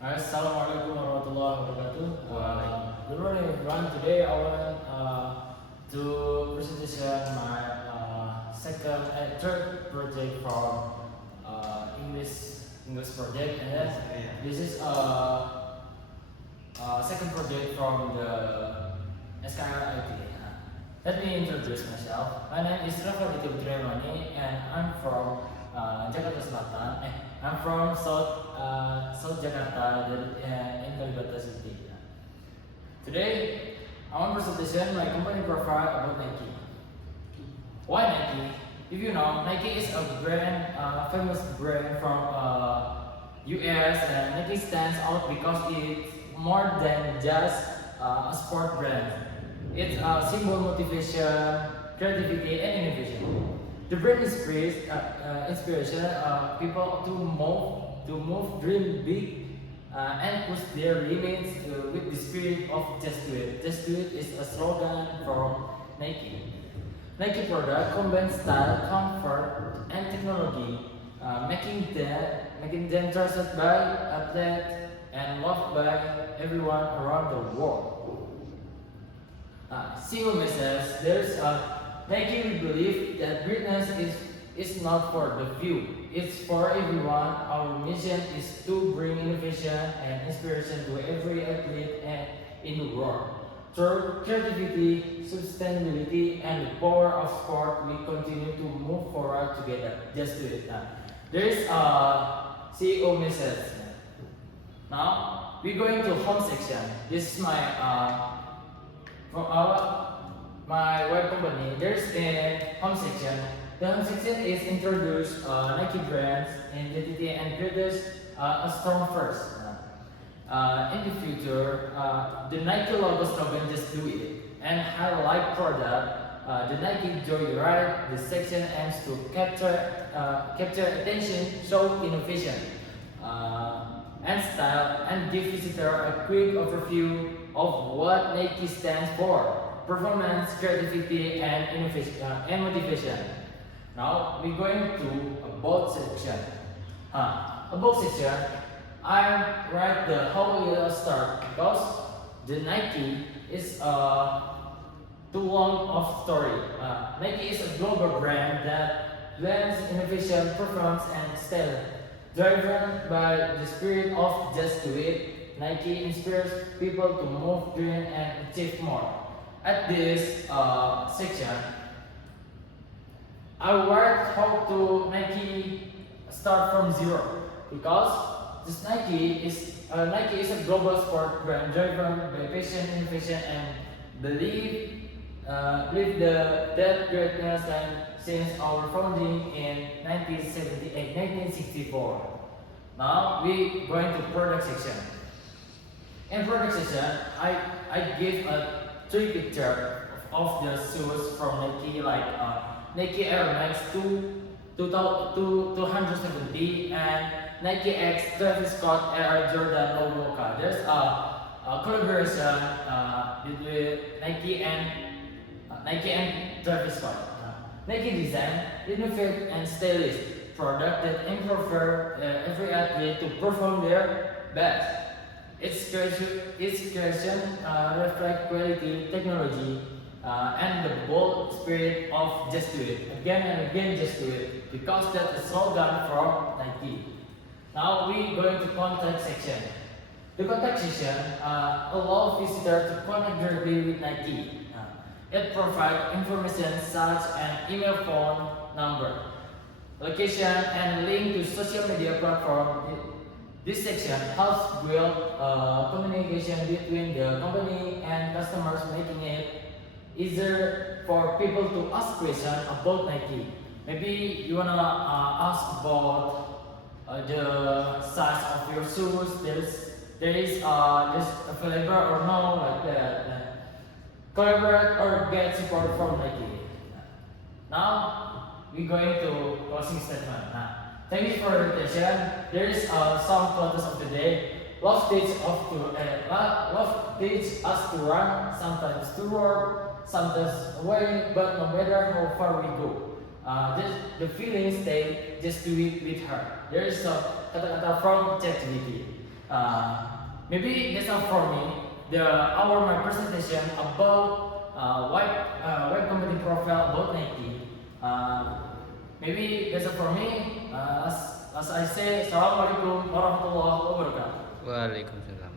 Assalamualaikum warahmatullahi wabarakatuh. Good morning everyone. Today I want to presentation my third project from English project, and then this is second project from the SKRIT. Let me introduce myself. My name is Rafa Ditya Putremani and I'm from Jakarta Selatan. I'm from South Jakarta in Kalibata City. Today, I want to presentation my company profile about Nike. Why Nike? If you know, Nike is a brand, famous brand from US, and Nike stands out because it's more than just a sport brand. It's a symbol motivation, creativity, and innovation. The brand inspiration people to move, dream big, and push their limits with the spirit of Just Do It. Just Do It is a slogan from Nike. Nike product combine style, comfort, and technology, making them trusted by athletes and loved by everyone around the world. CEO message, there's a Nike we believe that greatness is not for the few, it's for everyone. Our mission is to bring innovation and inspiration to every athlete in the world. Through creativity, sustainability, and the power of sport, we continue to move forward together. Just do it now. There is a CEO message. Now, we're going to home section. This is from my web company. There's a home section. The home section is introduce Nike brands, identity, and creates a strong first. In the future, the Nike logo slogan "Just Do It" and highlight product. The Nike Joyride. The section aims to capture attention, show innovation, and style, and give visitor a quick overview of what Nike stands for: performance, creativity, and innovation and motivation. Now we're going to about section. About section, I write the how it start because the Nike is too long of story. Nike is a global brand that blends innovation, performance, and style. Driven by the spirit of Just Do It, Nike inspires people to move, dream, and achieve more. At this section, I worked how to Nike start from zero because this Nike is a global sport brand driven by passion, innovation, and believe that greatness and since our founding in 1964. Now we going to product section. In product section, I give a three picture of the shoes from Nike, like Nike Air Max 270 and Nike X Travis Scott Air Jordan Low Mocha. There's a collaboration between Nike and Travis Scott. Nike design, innovate, and stylish product that empower every athlete to perform their best. Its creation reflect quality, technology, and the bold spirit of Just Do It. Again and again, Just Do It, because that's the slogan from Nike. Now we going to contact section. The contact section allows visitors to connect directly with Nike. It provides information such as email, phone number, location, and link to social media platform. This section helps build communication between the company and customers, making it easier for people to ask questions about Nike. Maybe you wanna ask about the size of your shoes. There is available or no, like that. Collaborate or get support from Nike. Now we're going to closing statement. Thank you for your attention. There is some photos of the day. Love teach us to run, sometimes to work, sometimes away, but no matter how far we go, the feeling stay. Just do it with her. There is a kata-kata from ChatGPT. Maybe that's all for me. My presentation about web computing profile about Nike. Maybe that's all for me. As I say, Assalamualaikum warahmatullahi wabarakatuh. Waalaikumsalam.